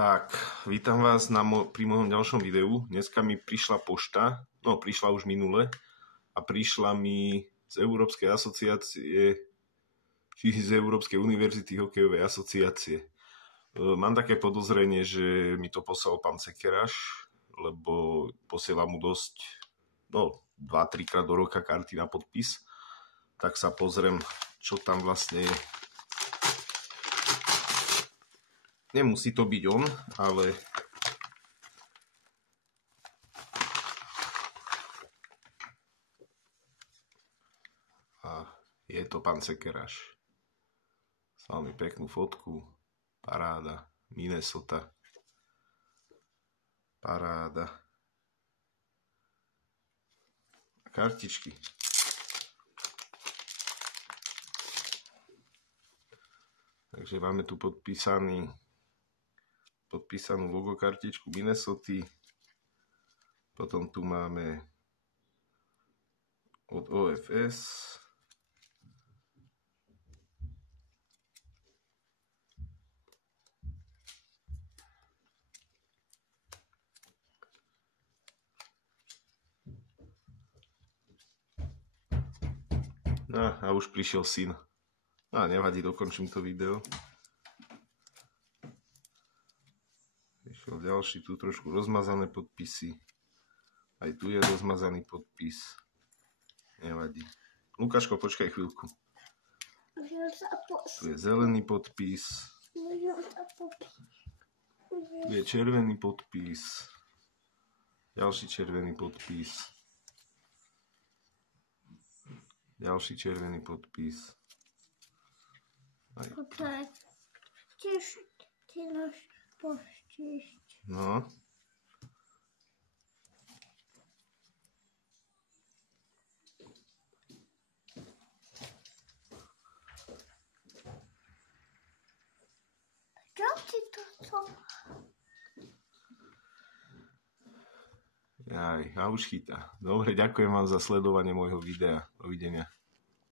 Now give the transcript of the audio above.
Tak, vítam vás pri mojom ďalšom videu. Dneska mi prišla pošta, prišla už minule a prišla mi z Európskej asociácie, či z Európskej univerzity hokejovej asociácie. Mám také podozrenie, že mi to poslal pán Sekeráš, lebo posiela mu dosť, 2-3 krát do roka karty na podpis. Tak sa pozriem, čo tam vlastne je. Nemusí to byť on, ale je to pán Sekeráš. Veľmi peknú fotku. Paráda. Minnesota. Paráda. Kartičky. Takže máme tu podpísanú logokartičku Minnesoty. Potom tu máme od OFS. A už prišiel syn. Nevadí, dokončím to video. Prišiel ďalší, tu trošku rozmazané podpisy. Aj tu je rozmazaný podpis. Nevadí. Lukáško, počkaj chvíľku. Tu je zelený podpis. Tu je červený podpis. Ďalší červený podpis. Ďalší červený podpis. Tiež ty náš poštíšť. No. Čo ti toto? A už chytá. Dobre, ďakujem vám za sledovanie môjho videa. Dovidenia.